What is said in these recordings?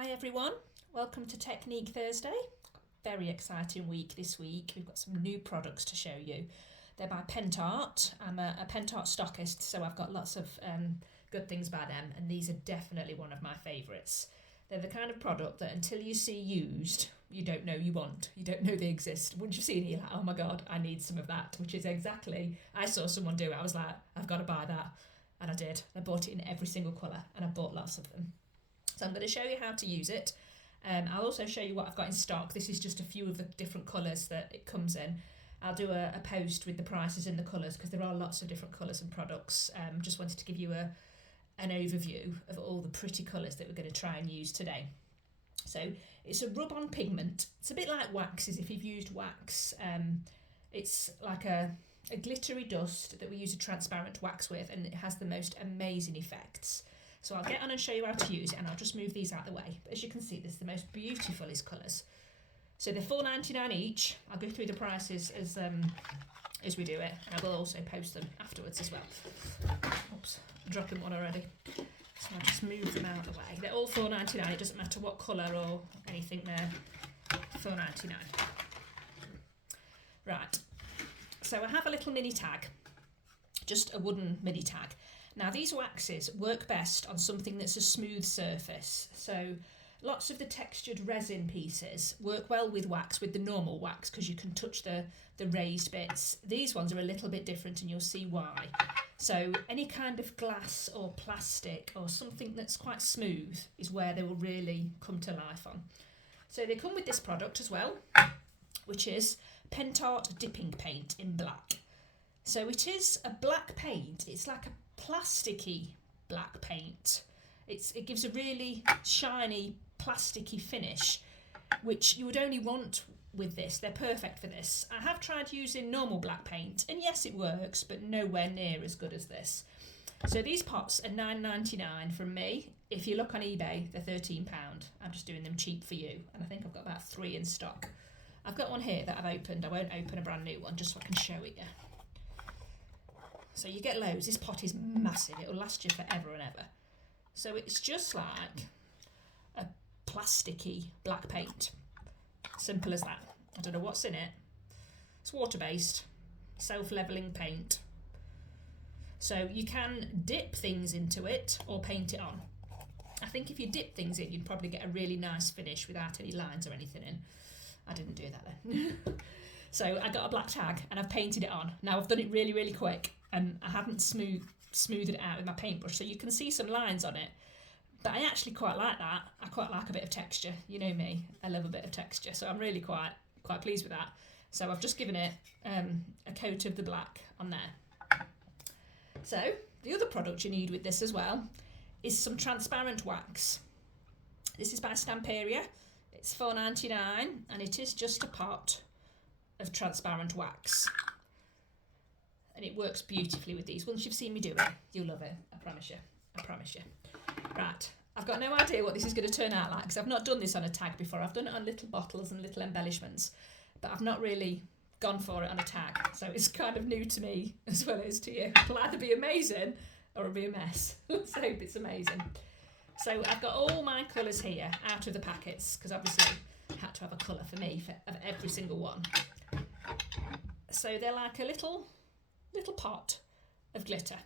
Hi everyone, welcome to Technique Thursday. Very exciting week this week. We've got some new products to show you. They're by Pentart. I'm a Pentart stockist, so I've got lots of good things by them, and these are definitely one of my favourites. They're the kind of product that until you see used, you don't know you want. You don't know they exist. Once you've seen it, you're like, oh my God, I need some of that, which is exactly, I saw someone do it. I was like, I've got to buy that. And I did. I bought it in every single colour, and I bought lots of them. So I'm going to show you how to use it. I'll also show you what I've got in stock. This is just a few of the different colours that it comes in. I'll do a post with the prices and the colours because there are lots of different colours and products. Just wanted to give you an overview of all the pretty colours that we're going to try and use today. So it's a rub-on pigment. It's a bit like waxes if you've used wax. It's like a glittery dust that we use a transparent wax with, and it has the most amazing effects. So I'll get on and show you how to use it, and I'll just move these out of the way. But as you can see, this is the most beautiful colours. So they're $4.99 each. I'll go through the prices as we do it, and I will also post them afterwards as well. Oops, I'm dropping one already. So I'll just move them out of the way. They're all $4.99. It doesn't matter what colour or anything, they're $4.99. Right, so I have a little mini tag, just a wooden mini tag. Now these waxes work best on something that's a smooth surface. So lots of the textured resin pieces work well with wax, with the normal wax, because you can touch the raised bits. These ones are a little bit different, and you'll see why. So any kind of glass or plastic or something that's quite smooth is where they will really come to life on. So they come with this product as well, which is Pentart dipping paint in black. So it is a black paint. It's like a plasticky black paint. It gives a really shiny plasticky finish, which you would only want with this. They're perfect for this. I have tried using normal black paint, and yes, it works, but nowhere near as good as this. So these pots are $9.99 from me. If you look on eBay, they're £13. I'm just doing them cheap for you, and I think I've got about 3 in stock. I've got one here that I've opened. I won't open a brand new one just so I can show it you. So you get loads. This pot is massive. It'll last you forever and ever. So it's just like a plasticky black paint. Simple as that. I don't know what's in it. It's water-based, self-levelling paint. So you can dip things into it or paint it on. I think if you dip things in, you'd probably get a really nice finish without any lines or anything in. I didn't do that then. So I got a black tag and I've painted it on. Now I've done it really, really quick, and I haven't smoothed it out with my paintbrush, so you can see some lines on it. But I actually quite like that. I quite like a bit of texture. You know me, I love a bit of texture, so I'm really quite pleased with that. So I've just given it a coat of the black on there. So the other product you need with this as well is some transparent wax. This is by Stamperia. It's $4.99, and it is just a pot of transparent wax. And it works beautifully with these. Once you've seen me do it, you'll love it. I promise you. I promise you. Right, I've got no idea what this is going to turn out like, because I've not done this on a tag before. I've done it on little bottles and little embellishments, but I've not really gone for it on a tag. So it's kind of new to me as well as to you. It'll either be amazing or it'll be a mess. Let's hope it's amazing. So I've got all my colours here out of the packets, because obviously I had to have a colour for me of every single one. So they're like a little pot of glitter.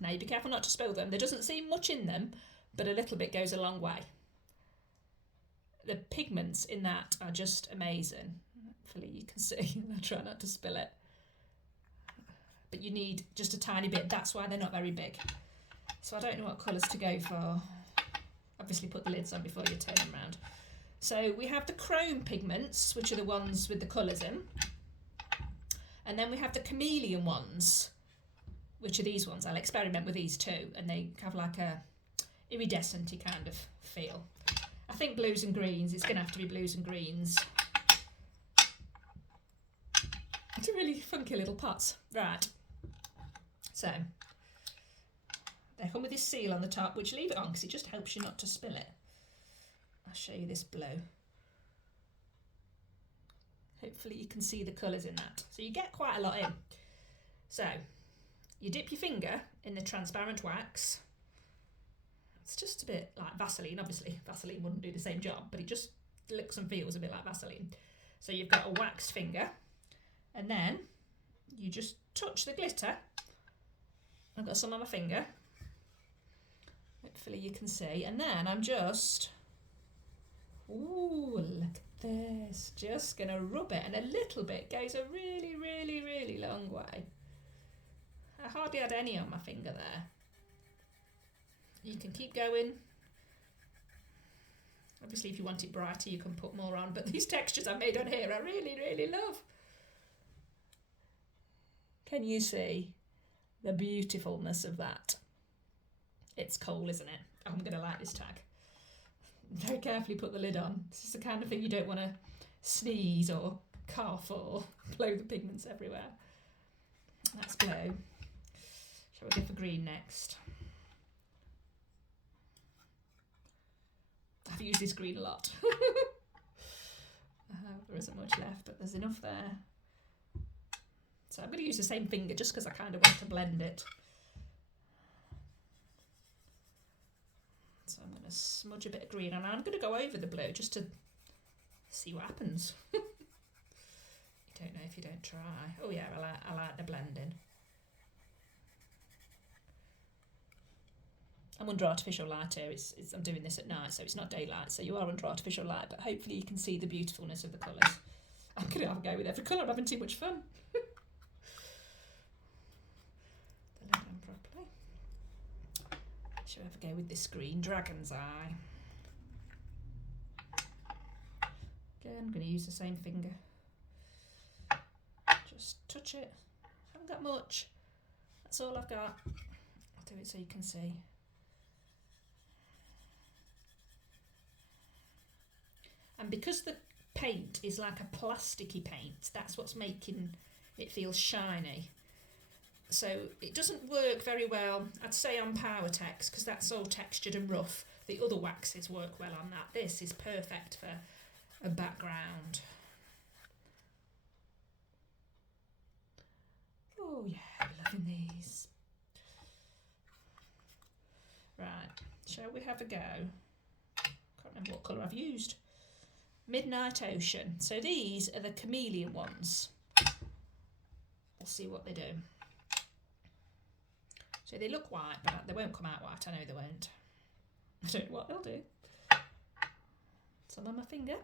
Now you be careful not to spill them. There doesn't seem much in them, but a little bit goes a long way. The pigments in that are just amazing. Hopefully you can see. I'll try not to spill it. But you need just a tiny bit. That's why they're not very big. So I don't know what colours to go for. Obviously put the lids on before you turn them around. So we have the chrome pigments, which are the ones with the colours in. And then we have the chameleon ones, which are these ones. I'll experiment with these too, and they have like a iridescent-y kind of feel. I think blues and greens. It's going to have to be blues and greens. It's a really funky little pots. Right. So they come with this seal on the top, which leave it on because it just helps you not to spill it. I'll show you this blue. Hopefully you can see the colours in that. So you get quite a lot in. So you dip your finger in the transparent wax. Let's just a bit like Vaseline. Obviously, Vaseline wouldn't do the same job, but it just looks and feels a bit like Vaseline. So you've got a waxed finger, and then you just touch the glitter. I've got some on my finger. Hopefully you can see. And then I'm just, ooh, look at this. Just going to rub it, and a little bit goes a really, really, really long way. I hardly had any on my finger there. You can keep going. Obviously, if you want it brighter, you can put more on, but these textures I made on here, I really, really love. Can you see the beautifulness of that? It's cool, isn't it? I'm going to light this tag. Very carefully put the lid on. This is the kind of thing you don't want to sneeze or cough or blow the pigments everywhere. That's blue. Shall we go for green next? I've used this green a lot. There isn't much left, but there's enough there. So I'm going to use the same finger just because I kind of want to blend it. So I'm going to smudge a bit of green, and I'm going to go over the blue just to see what happens. You don't know if you don't try. Oh yeah, I like the blending. I'm under artificial light here. I'm doing this at night, so it's not daylight, so you are under artificial light, but hopefully you can see the beautifulness of the colours. I'm going to have a go with every colour. I'm having too much fun. The lid on properly. Shall we have a go with this green dragon's eye? Again, I'm going to use the same finger. Just touch it. Haven't got much. That's all I've got. I'll do it so you can see. And because the paint is like a plasticky paint, that's what's making it feel shiny. So it doesn't work very well, I'd say, on Powertex, because that's all textured and rough. The other waxes work well on that. This is perfect for a background. Oh yeah, we're loving these. Right, shall we have a go? Can't remember what colour I've used. Midnight Ocean. So these are the chameleon ones. We'll see what they do. So they look white, but they won't come out white. I know they won't. I don't know what they'll do. Some on my finger.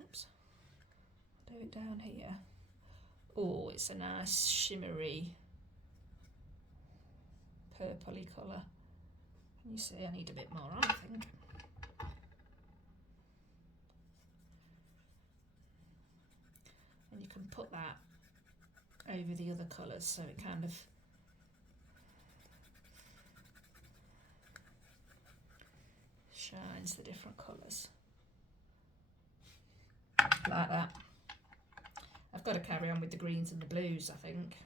Oops. Do it down here. Oh, it's a nice shimmery purpley colour. You see, I need a bit more on, I think. And you can put that over the other colours, so it kind of shines the different colours. Like that. I've got to carry on with the greens and the blues, I think.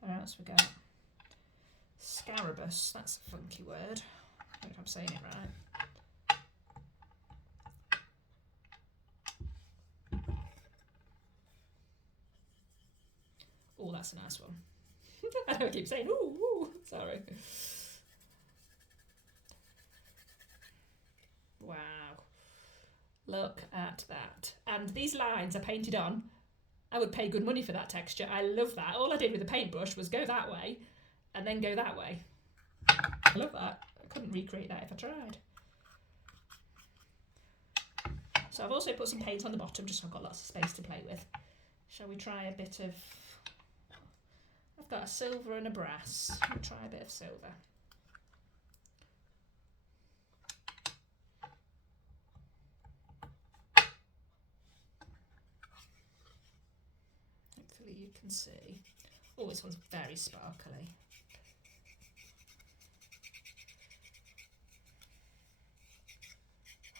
What else we got? Scarabus, that's a funky word. I hope I'm saying it right. Oh, that's a nice one. I know I keep saying, ooh, ooh, sorry. Wow. Look at that. And these lines are painted on. I would pay good money for that texture. I love that. All I did with the paintbrush was go that way and then go that way. I love that. I couldn't recreate that if I tried. So I've also put some paint on the bottom just so I've got lots of space to play with. Shall we try a bit of... I've got a silver and a brass. We'll try a bit of silver. Hopefully you can see. Oh, this one's very sparkly.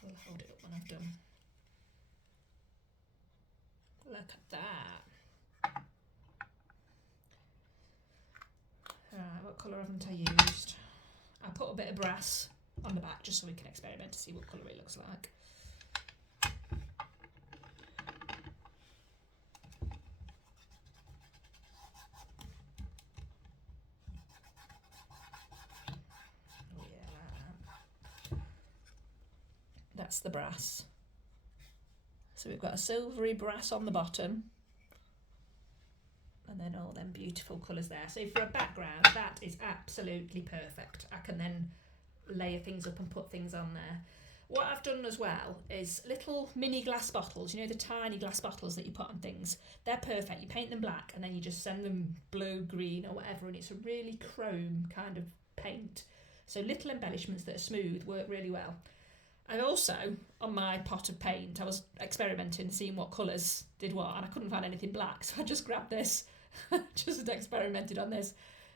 I'll hold it up when I've done. Look at that. Alright, what colour haven't I used? I'll put a bit of brass on the back just so we can experiment to see what colour it looks like. that's the brass. So we've got a silvery brass on the bottom, and then all them beautiful colours there. So for a background, that is absolutely perfect. I can then layer things up and put things on there. What I've done as well is little mini glass bottles, you know, the tiny glass bottles that you put on things. They're perfect. You paint them black and then you just send them blue, green or whatever, and it's a really chrome kind of paint. So little embellishments that are smooth work really well. I also, on my pot of paint, I was experimenting, seeing what colours did what, and I couldn't find anything black, so I just grabbed this, just experimented on this.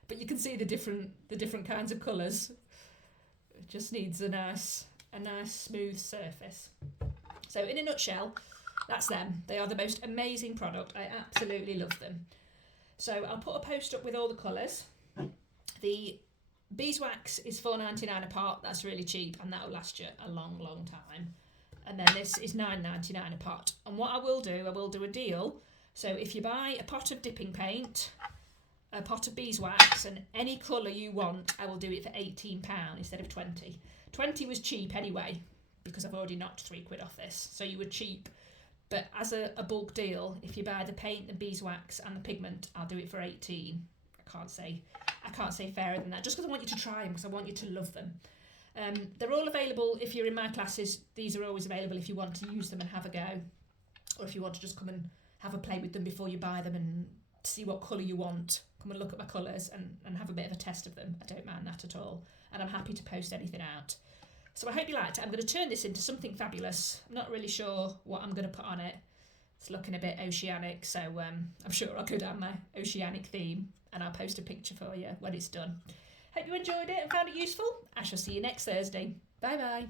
But you can see the different kinds of colours. It just needs a nice smooth surface. So in a nutshell, that's them. They are the most amazing product. I absolutely love them. So I'll put a post up with all the colours. The beeswax is $4.99 a pot. That's really cheap, and that'll last you a long time. And then this is $9.99 a pot. And what I will do a deal. So if you buy a pot of dipping paint, a pot of beeswax, and any colour you want, I will do it for £18 instead of 20. 20 was cheap anyway, because I've already knocked £3 off this, so you were cheap. But as a bulk deal, if you buy the paint, the beeswax and the pigment, I'll do it for 18. I can't say fairer than that, just because I want you to try them, because I want you to love them. They're all available if you're in my classes. These are always available if you want to use them and have a go, or if you want to just come and have a play with them before you buy them and see what colour you want. Come and look at my colours and have a bit of a test of them. I don't mind that at all, and I'm happy to post anything out. So I hope you liked it. I'm going to turn this into something fabulous. I'm not really sure what I'm going to put on it. It's looking a bit oceanic, so I'm sure I'll go down my oceanic theme, and I'll post a picture for you when it's done. Hope you enjoyed it and found it useful. I shall see you next Thursday. Bye bye.